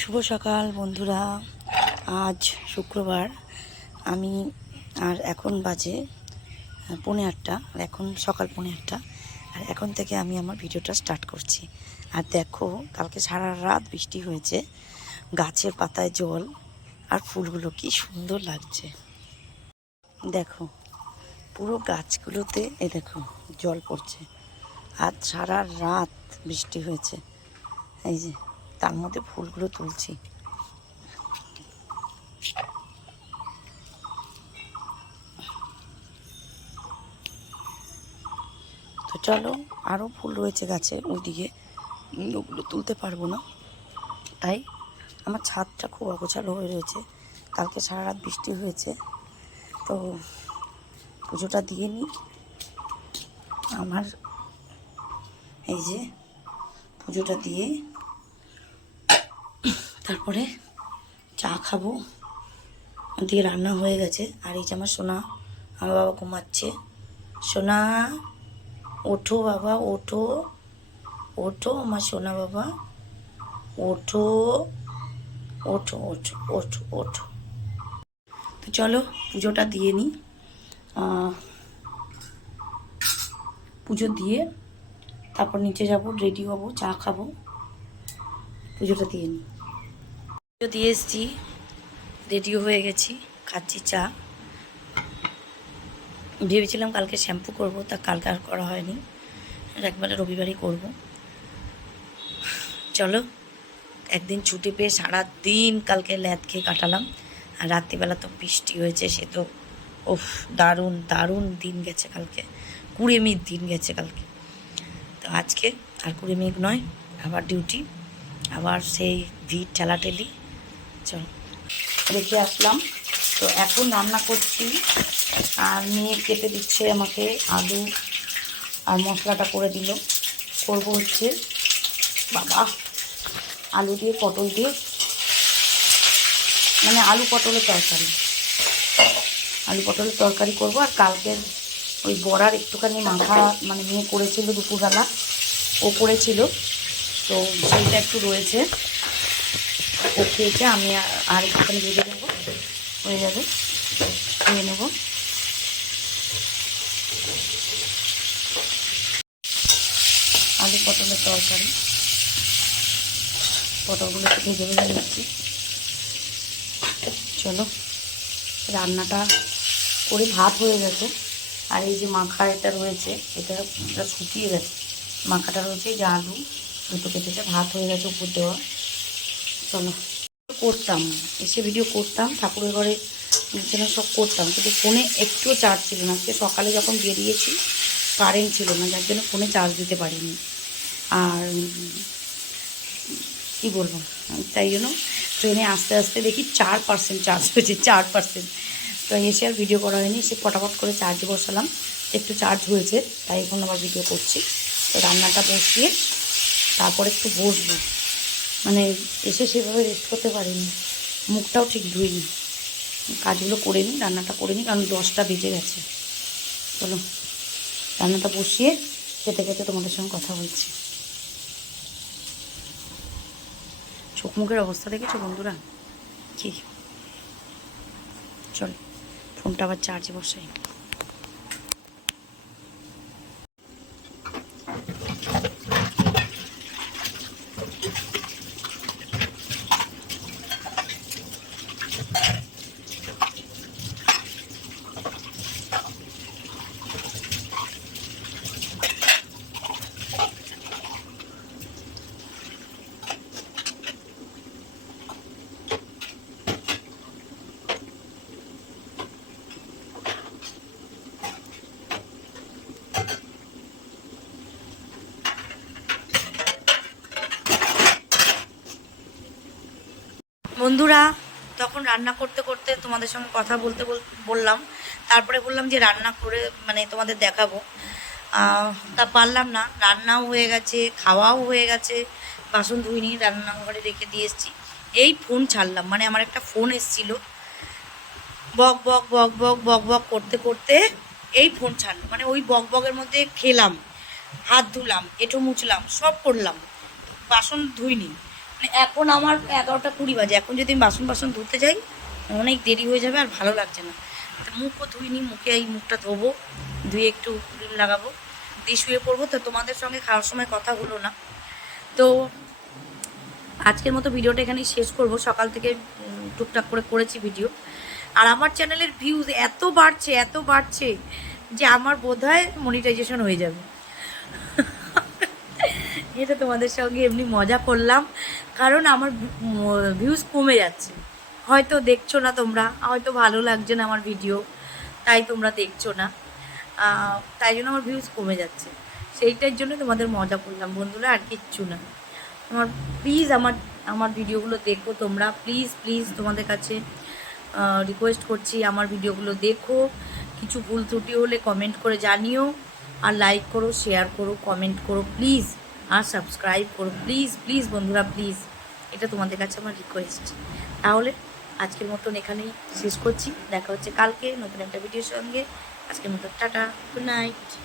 শুভ সকাল, বন্ধুরা। আজ শুক্রবার। আমি আর এখন বাজে পৌনে আটটা। এখন সকাল পৌনে আটটা। আর এখন থেকে আমি আমার ভিডিওটা স্টার্ট করছি। আর দেখো, কালকে সারা রাত বৃষ্টি হয়েছে। গাছের পাতায় জল আর ফুলগুলো কি সুন্দর লাগছে। দেখো, পুরো গাছগুলোতে এ দেখো, জল পড়ছে। আর সারা রাত বৃষ্টি হয়েছে। এই যে তার মধ্যে ফুলগুলো তুলছি। তো চলো আরও ফুল রয়েছে গাছে ওইদিকে। ওগুলো তুলতে পারব না। তাই আমার ছাদটা খুব অগোছালো হয়ে রয়েছে। কালকে সারা রাত বৃষ্টি হয়েছে। তো পুজোটা দিয়ে নিই। আমার এই যে পুজোটা দিয়ে তারপরে চা খাব। দিয়ে রান্না হয়ে গেছে। আর এই যে আমার সোনা, আমার বাবা ঘুমাচ্ছে। সোনা, ওঠো বাবা, ওঠো ওঠো আমার সোনা বাবা। ওঠো ওঠো ওঠো ওঠো ওঠো। তো চলো পুজোটা দিয়ে নিই। পুজো দিয়ে তারপর নিচে যাব রেডি হব, চা খাব। পুজোটা দিয়ে নিই। দিয়ে এসেছি। রেডিও হয়ে গেছি। খাচ্ছি চা। ভেবেছিলাম কালকে শ্যাম্পু করব, তা কালকে আর করা হয়নি। একবারে রবিবারই করব। চলো, একদিন ছুটি পেয়ে সারা দিন কালকে ল্যাদ খেয়ে কাটালাম। আর রাত্রিবেলা তো বৃষ্টি হয়েছে, সে তো ওফ দারুণ দারুণ দিন গেছে কালকে। কুড়ি মিনিট দিন গেছে কালকে। তো আজকে আর কুড়ি মিনিট নয়, আবার ডিউটি আবার সেই ভিড় ঠেলাঠেলি। চল রেখে আসলাম। তো এখন রান্না করছি, আর মেয়ে কেটে দিচ্ছে আমাকে আলু আর মশলাটা করে দিল। করব হচ্ছে, বাবা, আলু দিয়ে পটল দিয়ে মানে আলু পটলের তরকারি। আলু পটলের তরকারি করব, আর কালকের ওই বড়ার একটুখানি মাখা মানে মেয়ে করেছিল দুপুরবেলা, ও করেছিল। তো সেইটা একটু রয়েছে। খেয়েছে আমি আর- একটুখানি ভেজে নেব হয়ে যাবে। খেয়ে নেব। আলু পটলের তরকারি। পটলগুলো ভেজে ভেজে নিচ্ছি। চলো, রান্নাটা করে ভাত হয়ে গেছে। আর এই যে মাখা এটা রয়েছে, এটা শুকিয়ে গেছে। মাখাটা রয়েছে যে আলু, দুটো কেটেছে, ভাত হয়ে গেছে উপর দেওয়া। চলো। করতাম, এসে ভিডিও করতাম, ঠাকুরের ঘরে যেন সব করতাম। কিন্তু ফোনে একটুও চার্জ ছিল না। আজকে সকালে যখন বেরিয়েছি কারেন্ট ছিল না, যার জন্য ফোনে চার্জ দিতে পারিনি। আর কি বলব? তাই জন্য ট্রেনে আস্তে আস্তে দেখি চার পার্সেন্ট চার্জ হয়েছে, চার পার্সেন্ট তো এসে আর ভিডিও করা হয়নি সে ফটাফট করে চার্জে বসালাম। একটু চার্জ হয়েছে, তাই এখন আবার ভিডিও করছি। তো রান্নাটা বসিয়ে তারপর একটু বসবো। মানে এসে সেভাবে রেস্ট করতে পারিনি। মুখটাও ঠিক ধুইনি। কাজগুলো করে নিই, রান্নাটা করে নিই, কারণ দশটা বেজে গেছে। চলো, রান্নাটা বসিয়ে খেতে খেতে তোমাদের সঙ্গে কথা বলছি। চোখ মুখের অবস্থা দেখেছ বন্ধুরা? কি? চল, ফোনটা আবার চার্জে বসাই। বন্ধুরা, তখন রান্না করতে করতে তোমাদের সঙ্গে কথা বলতে বল- বললাম। তারপরে বললাম যে রান্না করে মানে তোমাদের দেখাবো। তা পারলাম না। রান্নাও হয়ে গেছে, খাওয়াও হয়ে গেছে। বাসন ধুইনি, রান্নাঘরে রেখে দিয়ে এসেছি। এই ফোন ছাড়লাম মানে আমার একটা ফোন এসেছিল। বক বক বক বক বক বক করতে করতে এই ফোন ছাড়লো। মানে ওই বক, বকের মধ্যে খেলাম, হাত ধুলাম, এঁটো মুছলাম, সব করলাম। বাসন ধুইনি। এখন আমার এগারোটা কুড়ি বাজে। এখন যদি আমি বাসন বাসন ধুতে যাই, অনেক দেরি হয়ে যাবে আর ভালো লাগছে না। মুখও ধুইনি, মুখে এই মুখটা ধোবো, ধুয়ে একটু ক্রিম লাগাবো। দিয়ে শুয়ে পড়ব। তো তোমাদের সঙ্গে খাওয়ার সময় কথা হলো না। তো আজকের মতো ভিডিওটা এখানেই শেষ করব। সকাল থেকে টুকটাক করে করেছি ভিডিও। আর আমার চ্যানেলের ভিউজ এত বাড়ছে এত বাড়ছে যে আমার বোধ হয় মনিটাইজেশন হয়ে যাবে। এটা তোমাদের সঙ্গে এমনি মজা করলাম। কারণ আমার ভিউজ কমে যাচ্ছে। হয়তো দেখছ না তোমরা, হয়তো ভালো লাগছে না আমার ভিডিও তাই তোমরা দেখছ না। তাই জন্য আমার ভিউজ কমে যাচ্ছে। সেইটার জন্য তোমাদের মজা করলাম। বন্ধুরা, আর কিচ্ছু না। আমার প্লিজ আমার আমার ভিডিওগুলো দেখো তোমরা। প্লিজ প্লিজ তোমাদের কাছে রিকোয়েস্ট করছি আমার ভিডিওগুলো দেখো। কিছু ভুল ত্রুটি হলে কমেন্ট করে জানিও। আর লাইক করো শেয়ার করো কমেন্ট করো প্লিজ আর সাবস্ক্রাইব করো। প্লিজ প্লিজ বন্ধুরা প্লিজ এটা তোমাদের কাছে আমার রিকোয়েস্ট তাহলে আজকের মতন এখানেই শেষ করছি। দেখা হচ্ছে কালকে নতুন একটা ভিডিওর সঙ্গে। আজকের মতন টাটা গুড নাইট